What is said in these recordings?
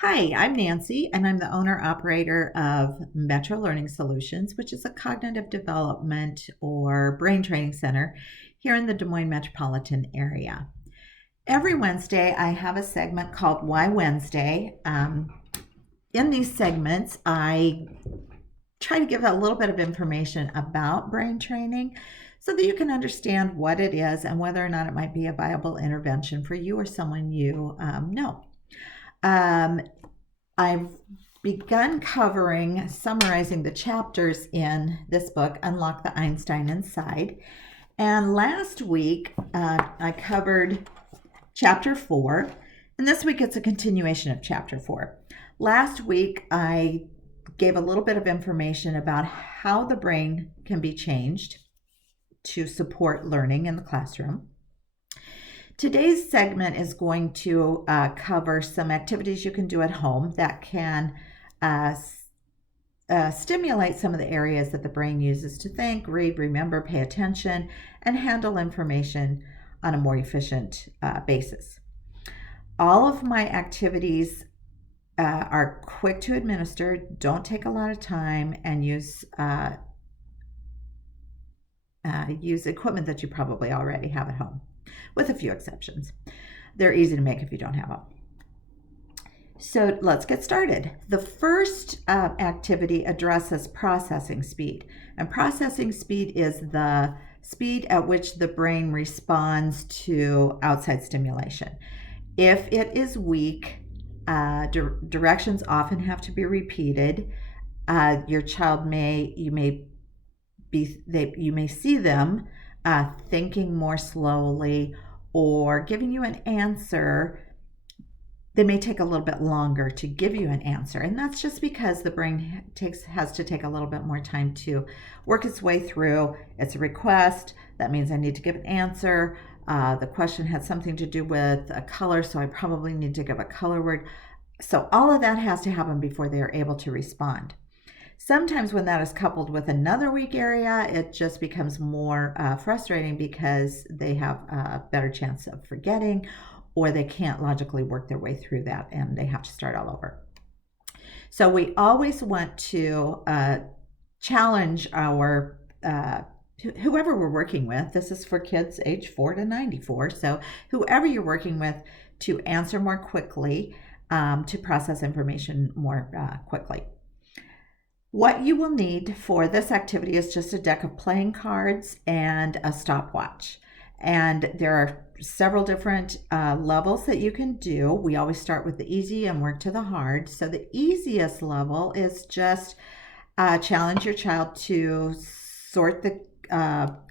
Hi, I'm Nancy, and I'm the owner operator of Metro Learning Solutions, which is a cognitive development or brain training center here in the Des Moines metropolitan area. Every Wednesday, I have a segment called Why Wednesday. In these segments, I try to give a little bit of information about brain training so that you can understand what it is and whether or not it might be a viable intervention for you or someone you know. Um, I've begun summarizing the chapters in this book, Unlock the Einstein Inside. And last week, I covered chapter 4, and this week it's a continuation of chapter 4. Last week, I gave a little bit of information about how the brain can be changed to support learning in the classroom. Today's segment is going to cover some activities you can do at home that can stimulate some of the areas that the brain uses to think, read, remember, pay attention, and handle information on a more efficient basis. All of my activities are quick to administer, don't take a lot of time, and use equipment that you probably already have at home, with a few exceptions. They're easy to make if you don't have them. So let's get started. The first activity addresses processing speed. And processing speed is the speed at which the brain responds to outside stimulation. If it is weak, directions often have to be repeated. Your child you may see them thinking more slowly or giving you an answer. They may take a little bit longer to give you an answer, and that's just because the brain has to take a little bit more time to work its way through. It's a request. That means I need to give an answer. The question had something to do with a color, so I probably need to give a color word. So all of that has to happen before they are able to respond. Sometimes when that is coupled with another weak area, it just becomes more frustrating because they have a better chance of forgetting, or they can't logically work their way through that and they have to start all over. So we always want to challenge our whoever we're working with. This is for kids age 4 to 94. So whoever you're working with, to answer more quickly, to process information more quickly. What you will need for this activity is just a deck of playing cards and a stopwatch. And there are several different levels that you can do. We always start with the easy and work to the hard. So the easiest level is just challenge your child to sort the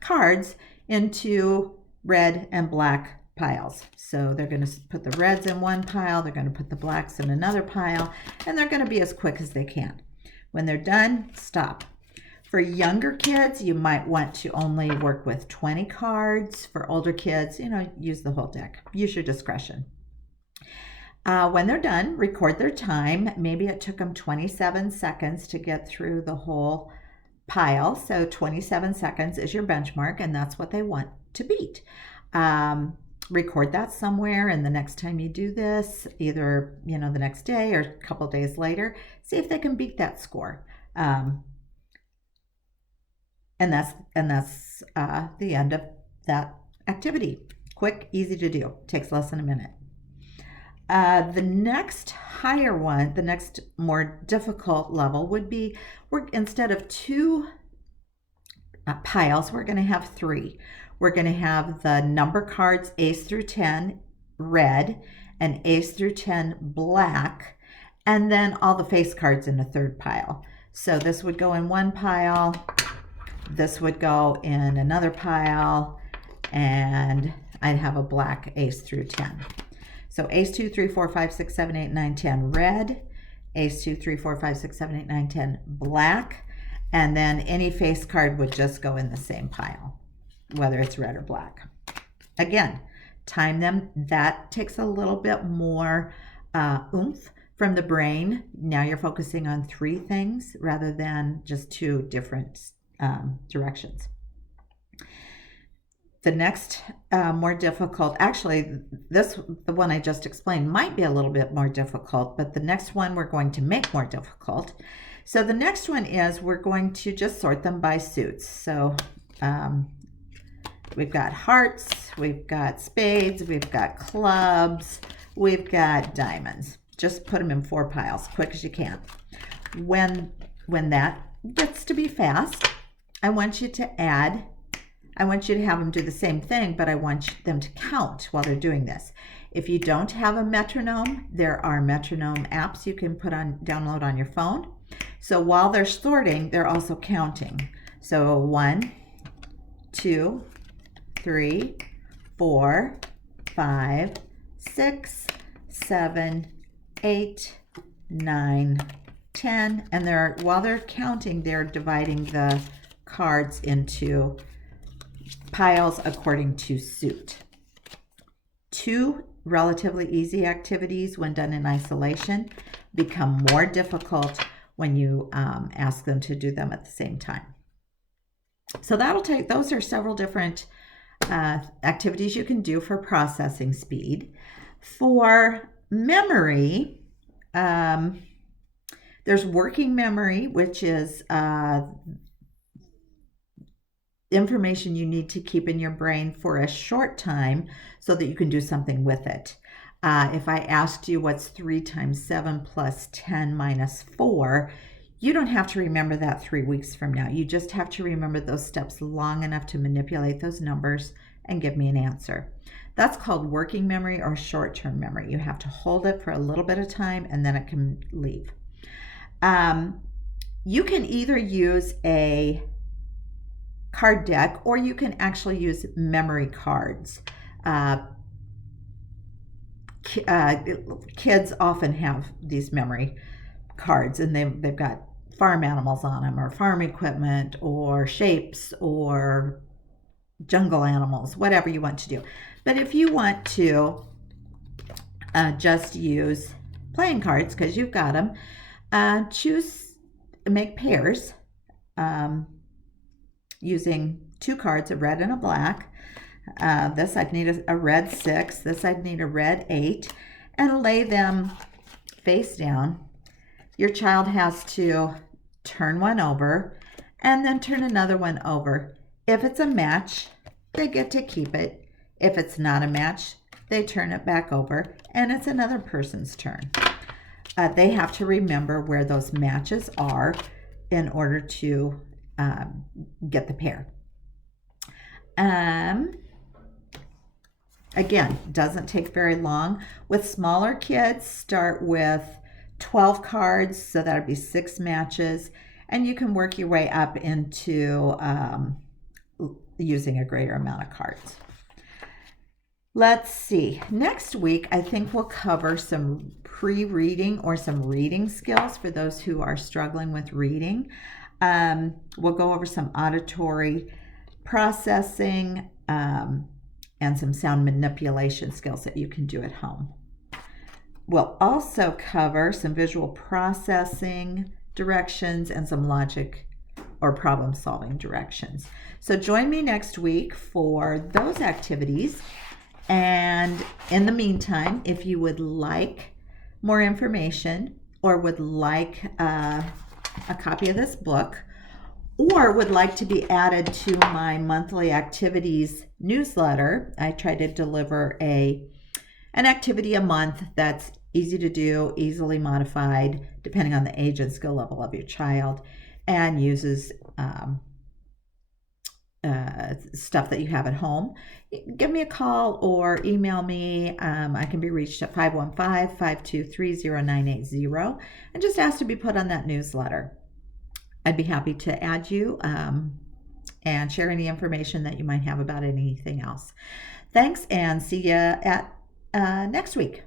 cards into red and black piles. So they're going to put the reds in one pile, they're going to put the blacks in another pile, and they're going to be as quick as they can. When they're done, stop. For younger kids, you might want to only work with 20 cards. For older kids, use the whole deck. Use your discretion. When they're done, record their time. Maybe it took them 27 seconds to get through the whole pile. So 27 seconds is your benchmark, and that's what they want to beat. Record that somewhere, and the next time you do this, either the next day or a couple days later, see if they can beat that score. And that's the end of that activity. Quick, easy to do. Takes less than a minute. The next higher one, the next more difficult level would be, instead of 2 piles, we're going to have 3. We're going to have the number cards ace through 10 red and ace through 10 black, and then all the face cards in the third pile. So this would go in one pile, this would go in another pile, and I'd have a black ace through 10. So ace 2, 3, 4, 5, 6, 7, 8, 9, 10 red, ace 2, 3, 4, 5, 6, 7, 8, 9, 10 black, and then any face card would just go in the same pile, whether it's red or black. Again, time them. That takes a little bit more oomph from the brain. Now you're focusing on 3 things rather than just 2 different directions. The next more difficult, actually, the one I just explained might be a little bit more difficult, but the next one we're going to make more difficult. So the next one is we're going to just sort them by suits. So we've got hearts, we've got spades, we've got clubs, we've got diamonds. Just put them in 4 piles, quick as you can. When that gets to be fast, I want you to have them do the same thing, but I want them to count while they're doing this. If you don't have a metronome, there are metronome apps you can download on your phone. So while they're sorting, they're also counting. So 1, 2, 3, 4, 5, 6, 7, 8, 9, 10. And while they're counting, they're dividing the cards into piles according to suit. 2 relatively easy activities when done in isolation become more difficult when you ask them to do them at the same time. So those are several different activities you can do for processing speed. For memory, there's working memory, which is information you need to keep in your brain for a short time so that you can do something with it. If I asked you what's 3 times 7 plus 10 minus 4, you don't have to remember that 3 weeks from now. You just have to remember those steps long enough to manipulate those numbers and give me an answer. That's called working memory or short-term memory. You have to hold it for a little bit of time and then it can leave. You can either use a card deck or you can actually use memory cards. Kids often have these memory cards and they've got farm animals on them or farm equipment or shapes or jungle animals, whatever you want to do. But if you want to just use playing cards because you've got them, make pairs using 2 cards, a red and a black. This I'd need a red 6, this I'd need a red 8, and lay them face down. Your child has to turn one over and then turn another one over. If it's a match, they get to keep it. If it's not a match, they turn it back over and it's another person's turn. They have to remember where those matches are in order to get the pair. Again, doesn't take very long. With smaller kids, start with 12 cards, so that would be 6 matches, and you can work your way up into using a greater amount of cards. Let's see. Next week, I think we'll cover some pre-reading or some reading skills for those who are struggling with reading. We'll go over some auditory processing and some sound manipulation skills that you can do at home. We'll also cover some visual processing directions and some logic or problem solving directions. So join me next week for those activities. And in the meantime, if you would like more information or would like a copy of this book or would like to be added to my monthly activities newsletter, I try to deliver an activity a month that's easy to do, easily modified, depending on the age and skill level of your child, and uses stuff that you have at home. Give me a call or email me. I can be reached at 515-523-0980 and just ask to be put on that newsletter. I'd be happy to add you and share any information that you might have about anything else. Thanks, and see you at next week.